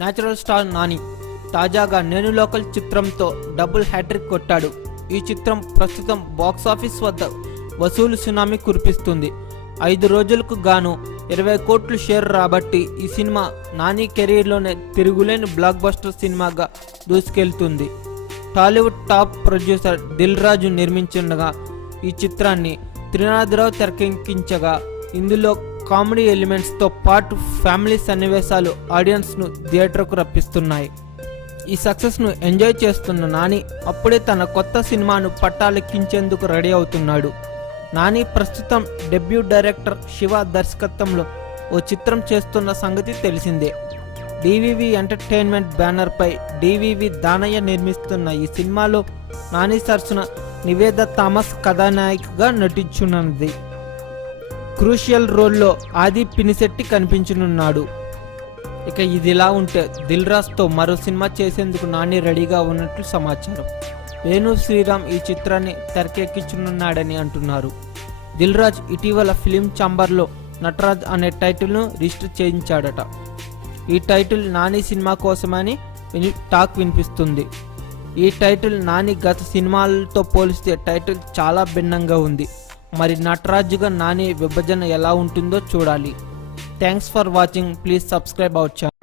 Natural star Nani తాజాగా నేను local చిత్రంతో డబుల్ హ్యాట్రిక్ కొట్టాడు. ఈ చిత్రం ప్రస్తుతం బాక్సాఫీస్ వద్ద వసూలు సునామీ కురిపిస్తుంది. 5 రోజులకు గాను 20 కోట్లు షేర్ రాబట్టి ఈ సినిమా నాని కెరీర్లోనే తిరుగులేని బ్లాక్ బస్టర్ సినిమాగా దూసుకెళ్తుంది. Tollywood top producer Dil Raju నిర్మించిండగా ఈ చిత్రాన్ని త్రినాథరావు తెరకెక్కించగా ఇందులో కామెడీ ఎలిమెంట్స్తో పాటు ఫ్యామిలీ సన్నివేశాలు ఆడియన్స్ను థియేటర్కు రప్పిస్తున్నాయి. ఈ సక్సెస్ను ఎంజాయ్ చేస్తున్న నాని అప్పుడే తన కొత్త సినిమాను పట్టాలెక్కించేందుకు రెడీ అవుతున్నాడు. నాని ప్రస్తుతం డెబ్యూ డైరెక్టర్ శివ దర్శకత్వంలో ఓ చిత్రం చేస్తున్న సంగతి తెలిసిందే. డివివి ఎంటర్టైన్మెంట్ బ్యానర్పై డివివి దానయ్య నిర్మిస్తున్న ఈ సినిమాలో నాని సరసన నివేద థామస్ కథానాయికగా నటించనున్నది. క్రూషియల్ రోల్లో ఆది పినిశెట్టి కనిపించనున్నాడు. ఇక ఇదిలా ఉంటే దిల్ రాజుతో మరో సినిమా చేసేందుకు నాని రెడీగా ఉన్నట్లు సమాచారం. వేణు శ్రీరామ్ ఈ చిత్రాన్ని తెరకెక్కించనున్నాడని అంటున్నారు. దిల్ రాజు ఇటీవల ఫిలిం ఛాంబర్లో నటరాజ్ అనే టైటిల్ను రిజిస్టర్ చేయించాడట. ఈ టైటిల్ నాని సినిమా కోసమని టాక్ వినిపిస్తుంది. ఈ టైటిల్ నాని గత సినిమాలతో పోలిస్తే టైటిల్ చాలా భిన్నంగా ఉంది. మరి నటరాజుగా నాని విభజన ఎలా ఉంటుందో చూడాలి. Thanks for watching. Please subscribe our channel.